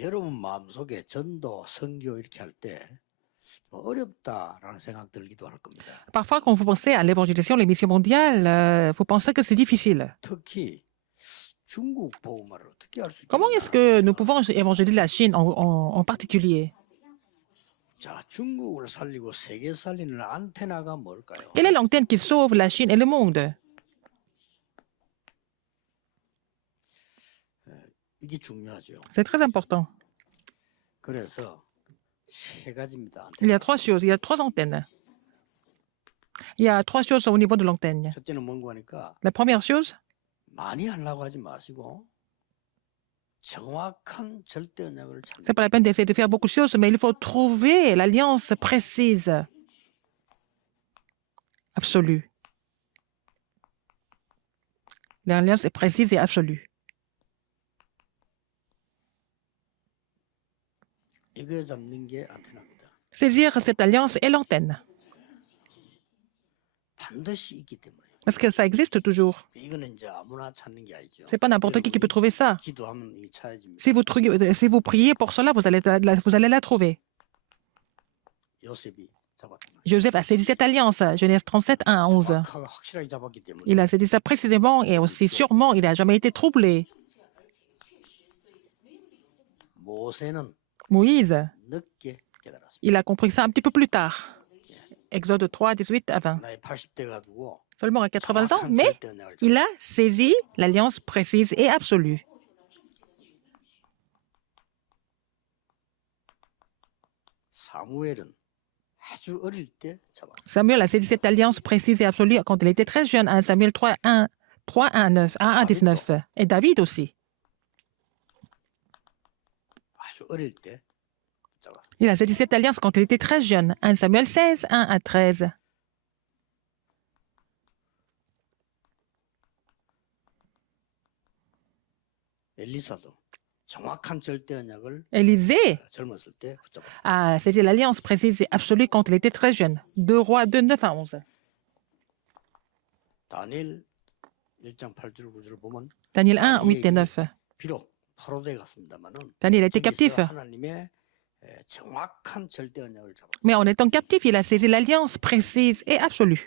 여러분 마음속에 전도, 선교 이렇게 할 때 어렵다라는 생각 들기도 할 겁니다. Parfois, quand vous pensez à l'évangélisation, les missions mondiales, vous pensez que c'est difficile. 특히 중국 복음화를 어떻게 할 수 Comment est-ce que nous pouvons évangéliser la Chine en particulier? 자, 중국을 살리고 세계 살리는 안테나가 뭘까요? Quelle est l'antenne qui sauve la Chine et le monde? 이게 중요하죠. C'est très important. 그래서 세 가지입니다. Il y a trois choses, il y a trois antennes. Il y a trois choses au niveau de l'antenne. 첫째는 뭔가 하니까 La première chose, 많이 하려고 하지 마시고 정확한 절대 언약을 찾는 c'est pas la peine d'essayer de faire beaucoup de choses, mais il faut trouver l'alliance précise, absolue. L'alliance est précise et absolue. 이거 잡는 게 안테나입니다. Saisir cette alliance est l'antenne, 반드시 있기 때문에. parce que ça existe toujours. 이거는 이제 아무나 찾는 게 아니죠. C'est pas n'importe qui peut trouver ça. 기도하면 이게 찾아집니다. Si vous priez pour cela, vous allez la trouver. 요셉이 잡았다. Joseph a saisi cette alliance, Genèse 37, 1 à 11. 정확하게 확실하게 잡았기 때문에 Il a saisi ça précisément et aussi sûrement, il n'a jamais été troublé. 모세는 Moïse, 늦게 깨달았습니다. il a compris ça un petit peu plus tard. Exode 3, 18 à 20. 나이 80대 가지고 Seulement à 80 ans, 정확한 mais 절대 언약을 il a saisi l'alliance précise et absolue. 사무엘은 아주 어릴 때 잡았어요. Samuel a saisi cette alliance précise et absolue quand il était très jeune, 1 Samuel 3, 1, 3, 1, 9, 1, 1, 19. Et David aussi. 아주 어릴 때 잡았어요. Il a saisi cette alliance quand il était très jeune, 1 Samuel 16, 1 à 13. 엘리사도 정확한 절대 언약을 Élisée 젊었을 때 붙잡았어요. a saisi l'alliance précise et absolue quand il était très jeune, 2 Rois 2, 9 à 11. 다니엘 1장 8절 9절을 보면 Daniel 1, 8 et 9. 비록 포로되어 갔습니다만은 Daniel était captif, 하나님의 정확한 절대 언약을 잡았어요. mais en étant captif, il a saisi l'alliance précise et absolue.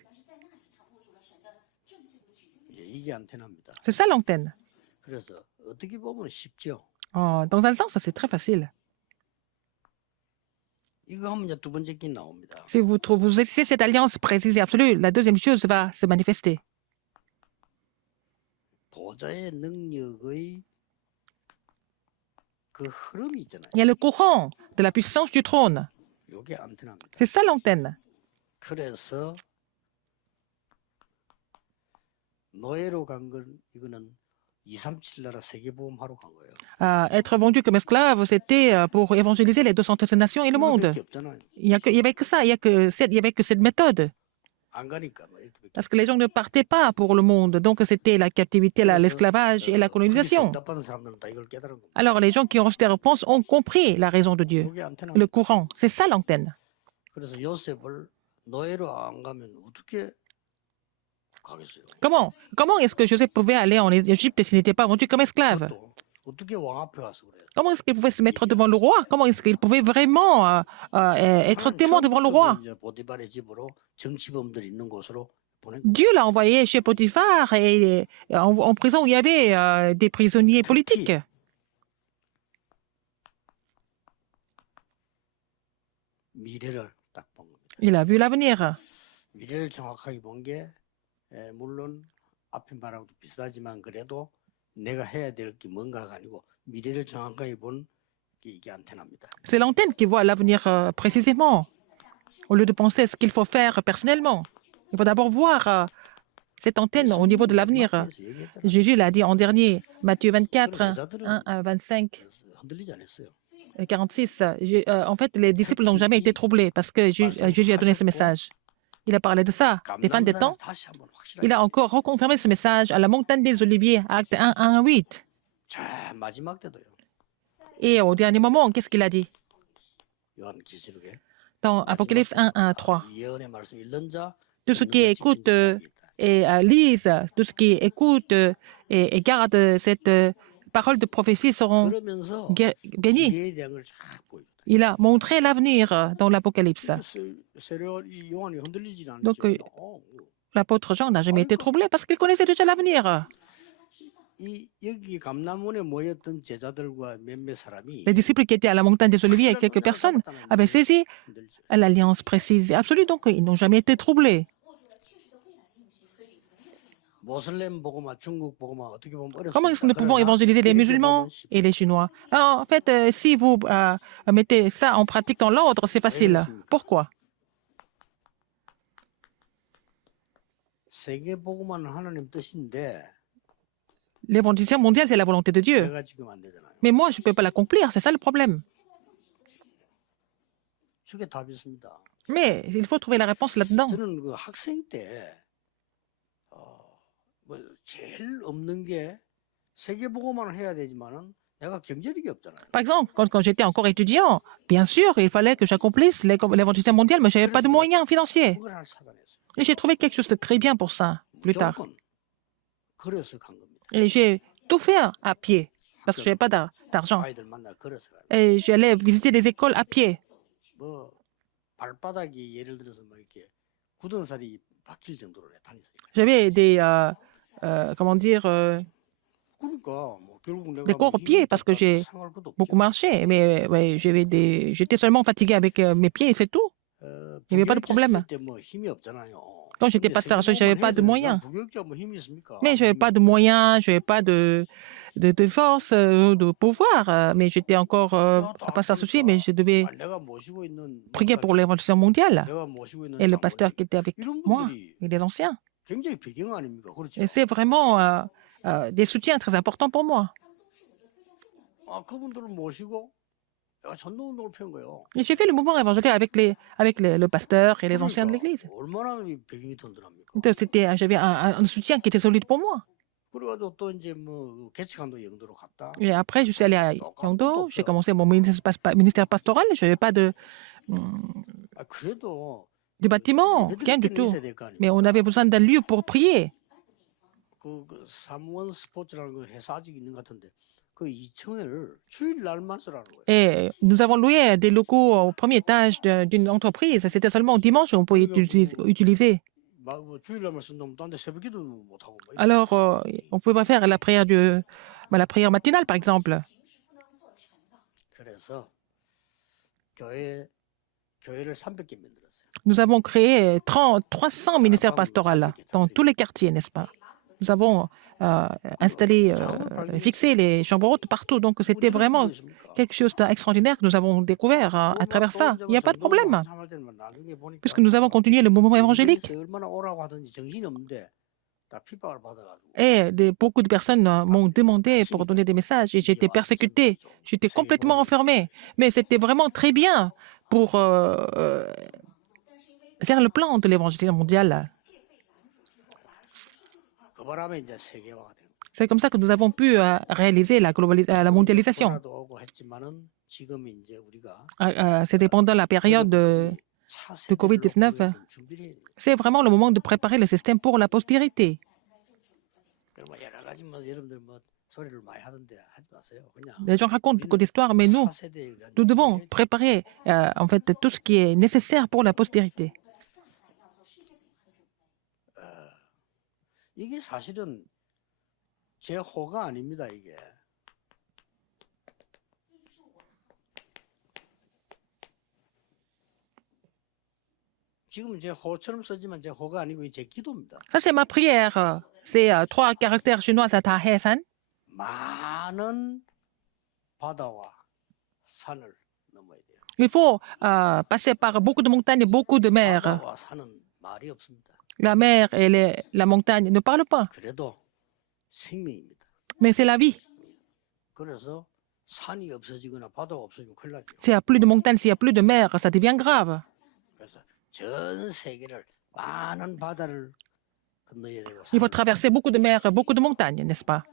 이게 안테나입니다. C'est ça l'antenne. 그래서 어떻게 보면 쉽죠. Dans un sens, c'est très facile. 이거 하면 이제 두 번째 게 나옵니다. Si vous saisissez cette alliance précise et absolue, la deuxième chose va se manifester. 보좌의 능력의 그 흐름이 있잖아요. Il y a le courant de la puissance du trône. 이게 안테나입니다. C'est ça l'antenne. 그래서 노예로 간 건 이거는 237 나라 세계보험하러 간 거예요. Être vendu comme esclave, c'était pour évangéliser les 230 nations et le monde. 이거밖에 없잖아요. Il y avait que ça, il y avait que cette méthode. 안 가니까 뭐 이렇게 Parce que les gens ne partaient pas pour le monde. Donc c'était la captivité, l'esclavage et la colonisation. 응답받은 사람들은 다 이걸 깨달은 겁니다. Alors les gens qui ont reçu des réponses ont compris la raison de Dieu. 이게 안테나. Le courant, c'est ça l'antenne. 그래서 요셉을 노예로 안 가면 어떻게 가겠어요? Comment est-ce que Joseph pouvait aller en Égypte s'il n'était pas vendu comme esclave? 또 어떻게 왕 앞에 와서 그래요? Comment est-ce qu'il pouvait se mettre devant le roi? Comment est-ce qu'il pouvait vraiment être témoin devant le roi? 이제 보디발의 집으로 정치범들이 있는 곳으로 보낸 Dieu l'a envoyé chez Potiphar et en prison où il y avait des prisonniers politiques. 미래를 딱 본 겁니다. Il a vu l'avenir. 미래를 정확하게 본 게 물론 앞에 말하고도 비슷하지만 그래도 내가 해야 될 게 뭔가가 아니고 미래를 정확하게 본 게 이게 안테나입니다. C'est l'antenne qui voit l'avenir précisément, au lieu de penser à ce qu'il faut faire personnellement. Il faut d'abord voir cette antenne au niveau de l'avenir. 그래서 얘기했잖아요. Jésus l'a dit en dernier, Matthieu 24, 그래서 여자들은 1 à 25. 흔들리지 않았어요. 46. En fait, les disciples n'ont jamais été troublés parce que Jésus a donné ce message. Il a parlé de ça. Des fins des temps, 감남산에서 다시 한번 확실하게. il a encore reconfirmé ce message à la montagne des Oliviers, acte 1, 1 à 8. 자, 마지막 때도요. Et au dernier moment, qu'est-ce qu'il a dit? 요한계시록에 Dans Apocalypse 1, 1 à 3. 예언의 말씀 읽는 자 Tous ceux qui écoutent et lisent, tous ceux qui écoutent et gardent cette paroles de prophétie seront 그러면서 bénies. 미래에 대한 걸 쫙 보여줬다. Il a montré l'avenir dans l'Apocalypse. 요한이 흔들리지 Donc, 않았죠. l'apôtre Jean n'a jamais été troublé parce qu'il connaissait déjà l'avenir. 여기 감람원에 모였던 제자들과 몇몇 사람이 Les disciples qui étaient à la montagne des Oliviers, quelques personnes, avaient saisi l'alliance précise et absolue, donc ils n'ont jamais été troublés. 모슬렘 보고만 중국 보고만 어떻게 보면 Comment est-ce que nous pouvons 어렵습니까? évangéliser les musulmans et les Chinois? Alors, en fait, si vous mettez ça en pratique dans l'ordre, c'est facile. Pourquoi? 세계 보고만 하나님 뜻인데 L'évangélisation mondiale, c'est la volonté de Dieu. 내가 지금 안 되잖아요. Mais moi, je ne peux pas l'accomplir, c'est ça le problème. 저게 답이 있습니다. Mais il faut trouver la réponse là-dedans. 저는 그 학생 때 뭐 제일 없는 게 세계 보고만 해야 되지만은 내가 경제력이 없잖아요. Par exemple, quand j'étais encore étudiant, bien sûr, il fallait que j'accomplisse l'évangélisation mondiale, mais je n'avais pas de moyens financiers. 그걸 하나 찾아냈어요. Et j'ai trouvé quelque chose de très bien pour ça, plus tard. 무조건 걸어서 간 겁니다. Et j'ai tout fait à pied, parce que je n'avais pas d'argent. 아이들 만날 걸어서 가요. Et j'allais visiter des écoles à pied. 뭐 발바닥이 예를 들어서 뭐 이렇게 굳은 살이 박힐 정도로 다녔어요. J'avais des, comment dire, 그러니까 뭐 결국 내가 des cours au pied, parce que j'ai 생활 것도 beaucoup marché. Mais ouais, j'étais seulement fatigué avec mes pieds et c'est tout. Il n'y avait pas de problème. 때뭐 힘이 없잖아요. Quand j'étais pasteur, je n'avais pas de moyens. 부교육자 뭐 힘이 있습니까? Mais je n'avais pas de moyens, je n'avais pas de force, de pouvoir. Mais j'étais encore à pas s'associer, mais je devais 내가 모시고 있는 prier pour l'évolution mondiale. 내가 모시고 있는 Et le 장로님, pasteur qui était avec 이런 moi, 분들이 et les anciens. 굉장히 배경 아닙니까? 그렇죠? Et c'est vraiment des soutiens très importants pour moi. 아 그분들을 모시고 내가 전도운동을 편 거예요. Et j'ai fait le mouvement évangélique avec le pasteur et les anciens de l'église. 얼마나 이 배경이 든든합니까? Donc, j'avais un soutien qui était solide pour moi. 그래가지고 또 이제 뭐 개척한도 영도로 갔다. Et après, je suis allée à Yangdo, j'ai commencé mon ministère pastoral, je n'avais pas de 아 그래도 bâtiment, rien du tout. Mais on avait besoin d'un lieu pour prier. 그 삼원 스포츠라는 그 회사 아직 있는 것 같은데 그 2층을 주일날만 쓰라는 거예요. Et nous avons loué des locaux au premier étage d'une entreprise. C'était seulement dimanche qu'on pouvait utiliser. 막 뭐 주일날만 쓴다면 딴데 새벽기도 못 하고. Alors, on ne pouvait pas faire la prière matinale, par exemple. 그래서 교회를 300개 만들었어요. Nous avons créé 300 ministères pastoraux dans tous les quartiers, n'est-ce pas? Nous avons installé, fixé les chambres hautes partout. Donc, c'était vraiment quelque chose d'extraordinaire que nous avons découvert à travers ça. Il n'y a pas de problème, puisque nous avons continué le mouvement évangélique. Et beaucoup de personnes m'ont demandé pour donner des messages et j'étais persécuté. J'étais complètement enfermé. Mais c'était vraiment très bien pour faire le plan de l'évangélisation mondiale. C'est comme ça que nous avons pu réaliser la mondialisation. C'était pendant la période de Covid-19. C'est vraiment le moment de préparer le système pour la postérité. Les gens racontent beaucoup d'histoires, mais nous devons préparer en fait tout ce qui est nécessaire pour la postérité. 이게 사실은 제 호가 아닙니다, 이게. 지금 제 호처럼 쓰지만 제 호가 아니고 제 기도입니다. Ça, c'est ma prière. C'est 3 caractères chinois, c'est Ta He San. 많은 바다와 산을 넘어야 돼요. Il faut passer par beaucoup de montagnes et beaucoup de mers. 바다와 산은 말이 없습니다. La mer et la montagne ne parlent pas, 그래도 생명입니다. mais c'est la vie. 그래서 산이 없어지거나 바다가 없어지면 큰일 나죠. S'il n'y a plus de montagnes, s'il n'y a plus de mer, ça devient grave. 그래서 전 세계를 많은 바다를 건너야 되고. Il faut traverser beaucoup de mers, beaucoup de montagnes, n'est-ce pas?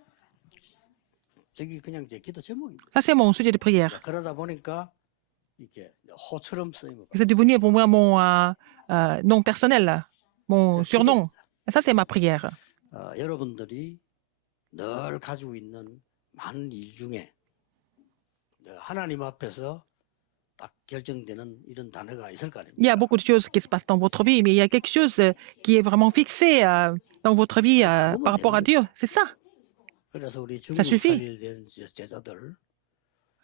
저기 그냥 제 기도 제목입니다. Ça, c'est mon sujet de prière. 그러다 보니까 이렇게 호처럼 쓰이면 C'est devenu pour moi mon nom personnel, mon surnom. Et ça, c'est ma prière. 여러분들이 늘 가지고 있는 많은 일 중에 하나님 앞에서 딱 결정되는 이런 단어가 있을 거 Il y a 아닙니까? beaucoup de choses qui se passent dans votre vie, mais il y a quelque chose qui est vraiment fixé dans votre vie par rapport à Dieu. C'est ça. 그래서 우리 Ça 중국 suffit. 살릴 된 제자들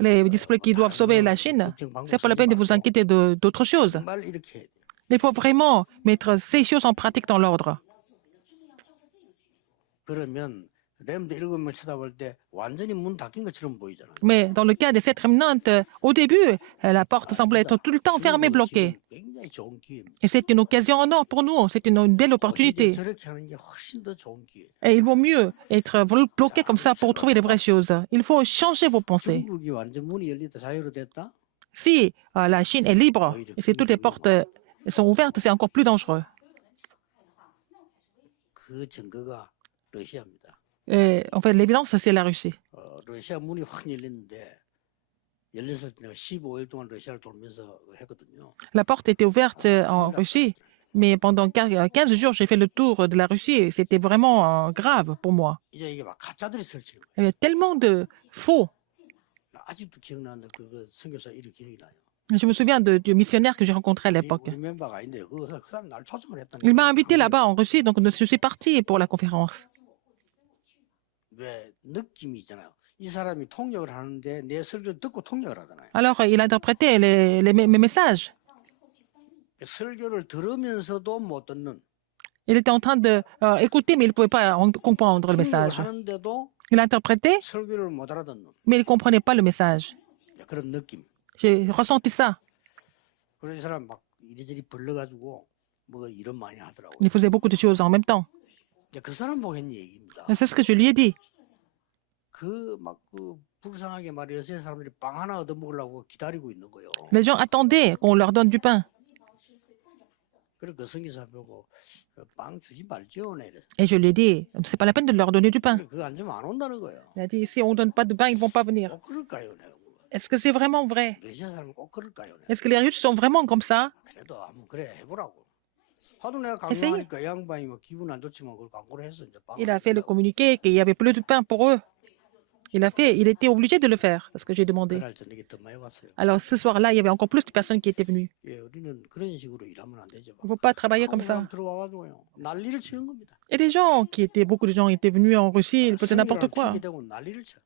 Les disciples qui doivent sauver la Chine, 걱정 방법 c'est pas la 쓰지 peine de vous 말고 inquiéter d'autre chose. 정말 이렇게 해야 돼요. Il faut vraiment mettre ces choses en pratique dans l'ordre. 그러면 렘드 7명 쳐다볼 때 완전히 문 닫힌 것처럼 보이잖아요. Mais dans le cas des 7 remnantes, au début, la porte semblait être tout le temps fermée, bloquée. 굉장히 좋은 기회입니다. Et c'est une occasion en or pour nous. C'est une belle 오히려 opportunité. 저렇게 하는 게 훨씬 더 좋은 기회. Et il vaut mieux être bloqué comme ça pour trouver les vraies choses. Il faut changer vos pensées. 중국이 완전 문이 열리다 자유로 됐다. Si la Chine est libre et si toutes les portes sont ouvertes, c'est encore plus dangereux. 그 증거가 러시아입니다. Et, en fait, l'évidence, c'est la Russie. 러시아 문이 확 열렸는데 열렸을 때 내가 15일 동안 러시아를 돌면서 했거든요. La porte était ouverte en Russie, mais pendant 15 jours, j'ai fait le tour de la Russie et c'était vraiment grave pour moi. 이제 이게 막 가짜들이 설치는 거예요. Il y avait tellement de faux. 아직도 기억나는데 그거 선교사 이름 기억이 나요. Je me souviens du missionnaire que j'ai rencontré à l'époque. 우리 멤버가 아닌데 그 사람 날 초청을 했다는 Il m'a invité là-bas en Russie, donc je suis parti pour la conférence. 왜 느낌이 있잖아요. 이 사람이 통역을 하는데 내 설교를 듣고 통역을 하잖아요. Alors, il interprétait mes messages. 설교를 들으면서도 못 듣는 Il était en train d'écouter, mais il ne pouvait pas comprendre le 통역을 message. 하는데도 Il interprétait, 설교를 못 알아듣는 mais il ne comprenait pas le message. 그런 느낌. J'ai ressenti ça. 그래서 이 사람 막 이리저리 불러가지고 뭐 이런 많이 하더라고요. Il faisait beaucoup de choses en même temps. 그 사람 보고 했는 얘기입니다. C'est ce que je lui ai dit. 그 막 그 불쌍하게 말이야 여세 사람들이 빵 하나 얻어 먹으려고 기다리고 있는 거예요. Les gens attendaient qu'on leur donne du pain. 그래서 그 성기사 보고 빵 주지 말지요, 네. Et je lui ai dit, c'est pas la peine de leur donner du pain. 그거 안 주면 안 온다는 거예요. Il a dit, si on ne donne pas de pain, ils ne vont pas venir. 꼭 그럴까요, 내가? Est-ce que c'est vraiment vrai? 러시아 사람 꼭 그럴까요? 내가? Est-ce que les Russes sont vraiment comme ça? 그래도 한번 그래 해보라고. 하도 내가 Essayez. 강요하니까 이 양반이 뭐 기분 안 좋지만 그걸 광고를 했어 이제 빵. Il a fait le communiqué qu'il n'y avait plus de pain pour eux. Il était obligé de le faire, parce que j'ai demandé. 그날 저녁에 더 많이 왔어요. Alors ce soir-là, il y avait encore plus de personnes qui étaient venues. 예, 우리는 그런 식으로 일하면 안 되죠. Il ne faut pas travailler comme 한국 ça. 사람 들어와가지고요 난리를 치는 겁니다. Et les gens beaucoup de gens étaient venus en Russie, ils faisaient n'importe quoi. 핑계대고 난리를 쳐.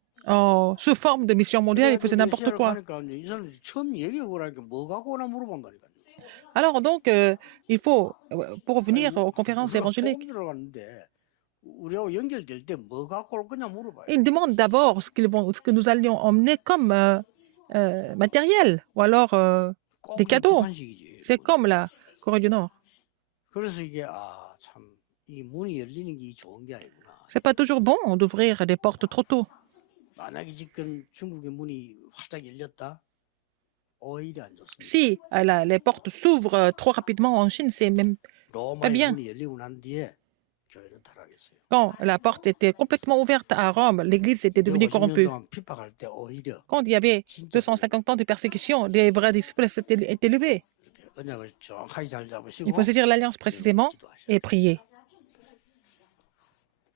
Sous forme de mission mondiale, ils faisaient n'importe quoi. 그러니까 이 사람 처음 얘기하고 그러니까 뭐 갖고 오나 물어본다니까요. Alors donc, il faut, pour venir aux conférences évangéliques, 들어갔는데 우리하고 연결될 때 뭐 갖고 올 거냐 물어봐요. ils demandent d'abord ce que nous allions emmener comme matériel, ou alors des cadeaux. 비판식이지. C'est comme la Corée du Nord. 그래서 이게 참 이 문이 열리는 게 좋은 게 아니구나. C'est pas toujours bon d'ouvrir les portes trop tôt. 만약에 지금 중국의 문이 활짝 열렸다, 오히려 안 좋습니다. Si les portes s'ouvrent trop rapidement en Chine, c'est même 로마의 bien. 문이 열리고 난 뒤에 교회는 타락했어요. quand la porte était complètement ouverte à Rome, l'Église était devenue 50년 corrompue. 동안 핍박할 때 오히려 Quand il y avait 진짜 250 ans de persécution, des vrais disciples s'étaient élevés. 이렇게 언약을 정확하게 잘 잡으시고 Il faut saisir l'alliance précisément 기도하셔야 et prier.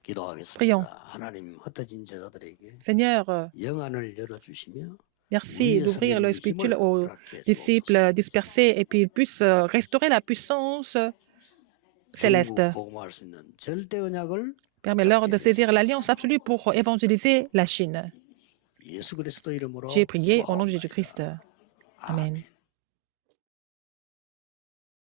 기도하겠습니다. Prions. 하나님 흩어진 제자들에게 Seigneur, 영안을 열어주시며 merci 우리의 d'ouvrir le 성령의 spirituel 힘을 aux 허락해 주옵소서. disciples dispersés et puis ils puissent restaurer la puissance céleste. 전국 복음할 수 있는 절대 언약을 Permets-leur de saisir l'alliance absolue pour évangéliser la Chine. 예수 그리스도 이름으로 J'ai prié au nom de 기도하옵나이다. Jésus-Christ. Amen.